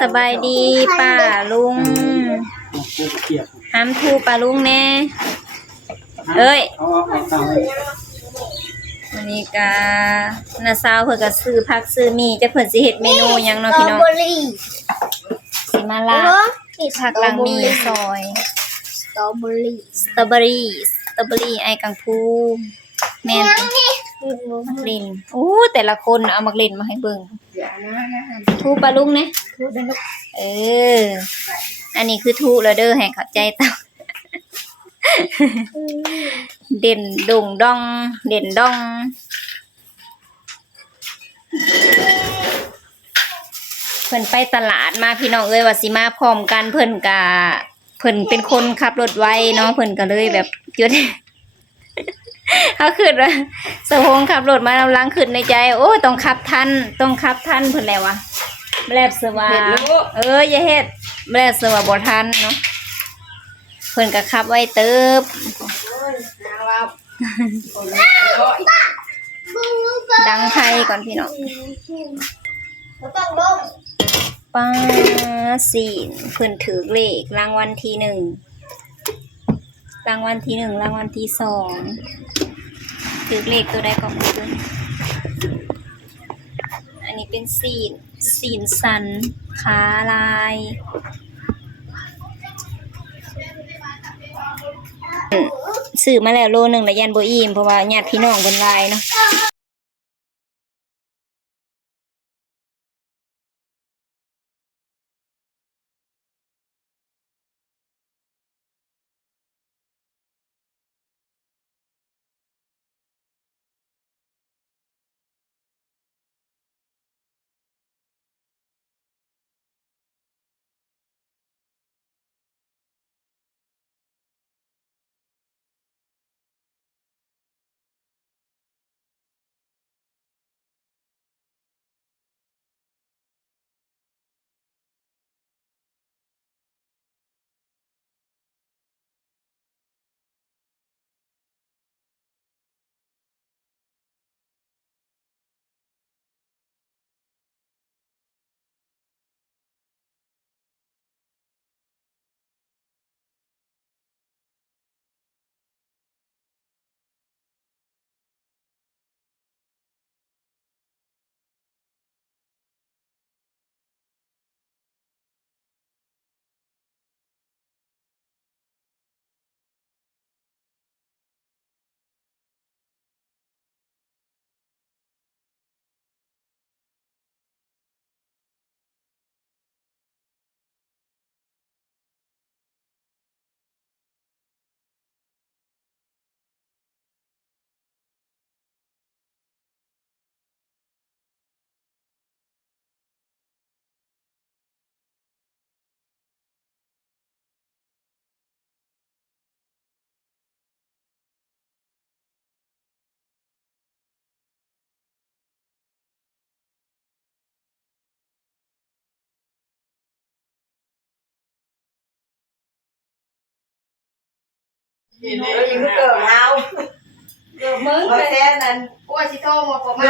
สบายดีป้าลุงห้ามทูป้าลุงแน่เอ้ยวันนี้ก็น้าสาวเพิ่นก็ซื้อผักซื้อมีจะเพิ่นสิเฮ็ดเมนูหยังเนาะพี่น้องสิมาลาผักลังมีซอยสตรอเบอรี่ไอ้กังฟูแม่นมักเล่นโอ้แต่ละคนเอามักเล่นมาให้เบิ่งทูปลาลุงนะทูได้ลูกอันนี้คือทูแล้วเด้อให้เข้าใจตามเด่นดงดองเด่นดองเพิ่นไปตลาดมาพี่น้องเอ้ยว่าสิมาพร้อมกันเพิ่นเป็นคนขับรถไวเนาะเพิ่นก็เลยแบบหยุดเขาขึ้นว่าสะโพงขับรถมากำลังขึ้นในใจโอ้ต้องขับทันเพิ่นแล้ววะแลบสว่าอย่าเฮ็ดแลบสว่าบ่ทันเนาะเพิ่นก็ขับไว้เติบดังไทยก่อนพี่น้องป้าสีนเพิ่นถือเลขรางวัลที่ 1รางวัลที่ 1รางวัลที่ 2ถือเลขตัวใดก็บ่รู้อันนี้เป็นสีนสันขาลายซื้อมาแล้วโลนึงแล้วยันบ่อิ่มเพราะว่าญาติพี่น้องเพิ่นหลายเนาะยังเกิดเอาเกิดมึงไปแทนนั้นกูว่าสิโทรมาประมาณ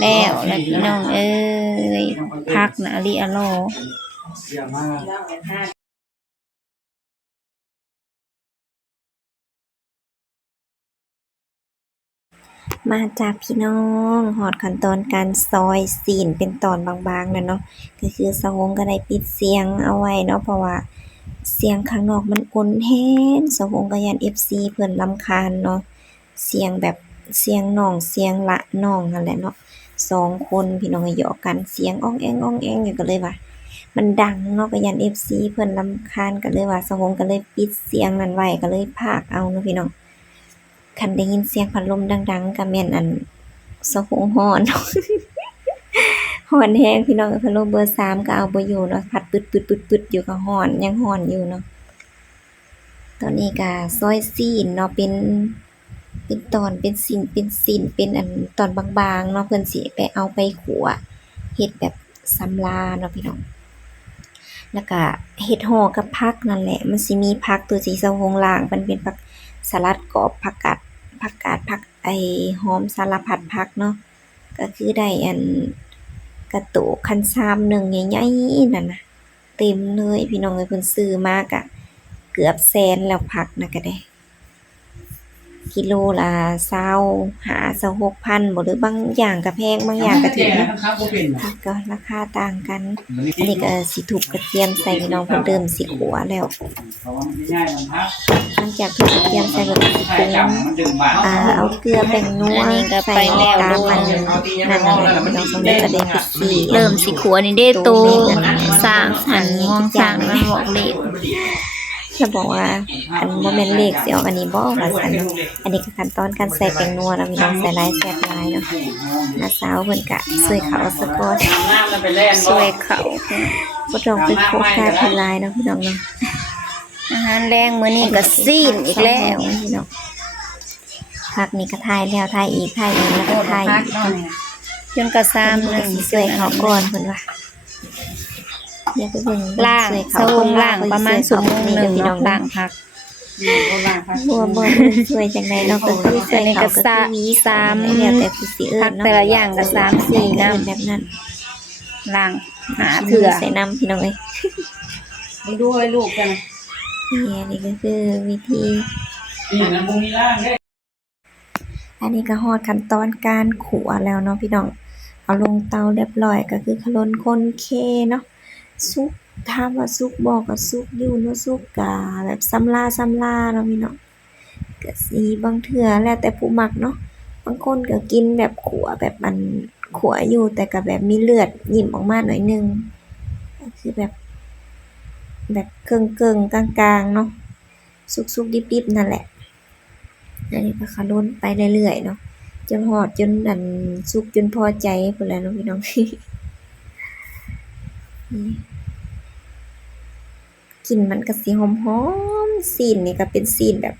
แล้วพี่น้องเอ้ยพักนะอลิอะโลมาจากพี่น้องหอดขั้นตอนการซอยซีนเป็นตอนบางๆแล้วเนาะก็คือสะหงก็ได้ปิดเสียงเอาไว้เนาะเพราะว่าเสียงข้างนอกมันกลแฮงสะหงก็ย้าน FC เพิ่นรำคาญเนาะเสียงแบบเสียงน้องเสียงละน้องนั่นแหละเนาะ2คนพี่น้องก็หยอกกันเสียงอ้องแองอ้องแองอยู่ก็เลยว่ามันดังเนาะก็ย้าน FC เพิ่นรำคาญก็เลยว่าสะหงก็เลยปิดเสียงนั้นไว้ก็เลยพากเอาเนาะพี่น้องคันได้ยินเสียงพัดลมดังๆก็แม่นอันสะหงฮ้อน ฮ้อนแฮงพี่น้องพัดลมเบอร์3ก็เอาบ่อยู่เนาะพัดปึดๆๆๆอยู่ก็ฮ้อนยังฮ้อนอยู่เนาะตอนนี้ก็ซอยซีนเนาะเป็นตอนเป็นซีนเป็นอันตอนบางๆเนาะเพิ่นสิไปเอาไปขัวเฮ็ดแบบสำราเนาะพี่น้องแล้วก็เฮ็ดห่อกับผักนั่นแหละมันสิมีผักตัวสีสะหงล่างมันเป็นผักสลัดกรอบผักผักไอ้หอมสารพัดผักเนาะก็คือได้อันกระโตกคันซามหนึ่งใหญ่ๆนั่นน่ะเต็มเลยพี่น้องเอ้ยเพิ่นซื้อมากะเกือบแสนแล้วผักน่ะก็ได้กิโลละ25-26,000บ่หรือบางอย่างก็แพงบางอย่างก็ถูกนะผักก็ราคาต่างกันอันนี้ก็สิทุบกระเทียมใส่พี่น้องเพิ่นเริ่มสิขัวแล้วหลังจากทุบกระเทียมใส่เพิ่นก็สิปรุงเอาเกลือแป้งนัวใส่ตามมันนั่นแหละพี่น้องสมมุติก็ได้ผิดสี เริ่มสิขัวนี่ได้โตสร้างหันงองสร้างมันบอกเลข จะบอกว่าอันบ่แม่นเลขสิออกอันนี้บ่ว่าซั่นเนาะอันนี้ก็ขั้นตอนการใส่แป้งนัวแล้วพี่น้องใส่หลายแซ่บหลายเนาะน้าสาวเพิ่นก็ช่วยเขาซะก่อนช่วยเขาบ่ต้องไปโฟกัสเพิ่นหลายเนาะพี่น้องเนาะ อาหารแรงมื้อนี้ก็ซีนอีกแล้ว พี่น้องผักนี่ก็ทายแล้วทายอีกแล้วก็ทายอีกจนกระซามหนึง ช่วยเขาก่อนเพิ่นว่าอย่าไปเบิ่ง ล่างสะวงล่างประมาณชั่วโมงหนึงเนาะล่างผัก บ่ช่วยจังได๋เนาะก็คือช่วยเขาก็คือมีแล้วแต่ผู้สิเอิ้ ผั น ก เนาะ แต่ละอย่างก็3-4น้ำ แบบนั้น ล่างหาเถื่อ ใส่น้ำพี่น้องเอ้ย มึงดูให้ลูกกัน นี่ก็คือวิธี นี่นะมึงมีร่างเด้ อันนี้ก็ฮอดขั้นตอนการขัวแล้วเนาะพี่น้องเอาลงเตาเรียบร้อยก็คือคนคนเคเนาะสุกถามว่าสุกบ่ก็สุกอยู่เนาะสุกก็แบบสำลาเนาะพี่น้องก็สิบางเทื่อแล้วแต่ผู้มักเนาะบางคนก็กินแบบขัวแบบมันขัวอยู่แต่ก็แบบมีเลือดหยิบออกมาหน่อยนึงก็คือแบบเกิงๆกลางๆเนาะสุกๆดิบๆนั่นแหละอันนี้ก็ขลุ้นไปเรื่อยๆเนาะจนฮอดจนอันสุกจนพอใจพุ่นแหละเนาะพี่น้อง กลิ่นมันก็สิหอมๆซีนนี่ก็เป็นซีนแบบ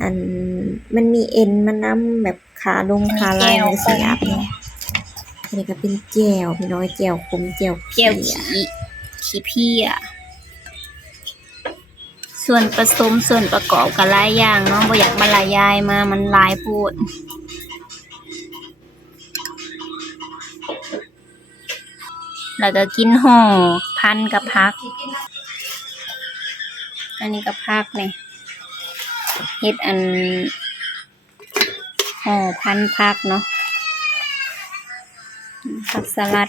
อันมันมีเอ็นมันนำแบบขาลงขาลายมันก็สิหยาบแหน่อันนี้ก็เป็นแจ่วพี่น้อยแจ่วขมแจ่ว แก้ว เขีย ขี้เพี้ยส่วนผสมส่วนประกอบก็หลายอย่างเนาะบ่อยากบรรยายมามันหลายโพดแล้วก็กินห่อพันกับผัก อันนี้ก็ผักนี่เฮ็ดอันห่อพันผักเนาะผักสลัด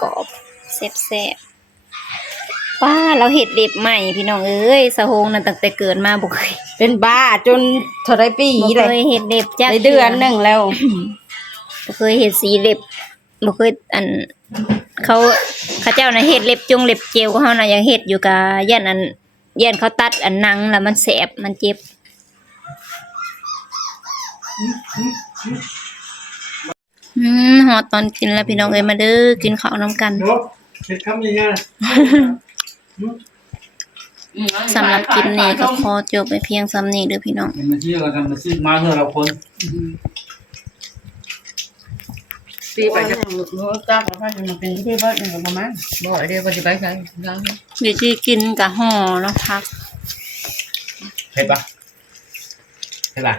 กรอบแซ่บๆป้าเราเฮ็ดเล็บใหม่พี่น้องเอ้ยสะโฮงนั่นตั้งแต่เกิดมาบ่เคย เป็นบ้าจนเท่าไรปี บ่ เล เค ย ยเฮ็ดเล็บจัก ในเดือนหนึ่งแล้ว บ่เคยเฮ็ดสีเล็บบ่เคยอันเขาเจ้าน่ะเฮ็ดเล็บจงเล็บเจลของเฮาน่ะยังเฮ็ดอยู่กะย่านเขาตัดอันหนังแล้วมันแสบมันเจ็บฮอดตอนกินแล้วพี่น้องเอ้ยมาเด้อกินข้าวนํกัน เนาะเฮ็ดคำยังไง สำหรับคลิปนี้ก็ขอจบไปเพียงส่ำนี้เด้อพี่น้อง มาเที่ยวกันมาซื้อมาเถอะเราคน ปีไปจะรู้จักว่าจะมาเป็นที่บ้านหนึ่งประมาณบ่เดี๋ยวก็จะไปใช้ยัง วิธีกินกะห่อเนาะพัก เผ็ดปะเผ็ดปะ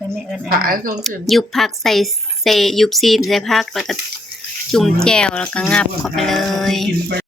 ไปแม่เอิ้น ขายส่งถึง ยุบผักใส่ยุบซีนใส่ผักแล้วก็จุ่มแจ่วแล้วก็งับเข้าไปเลย กินไป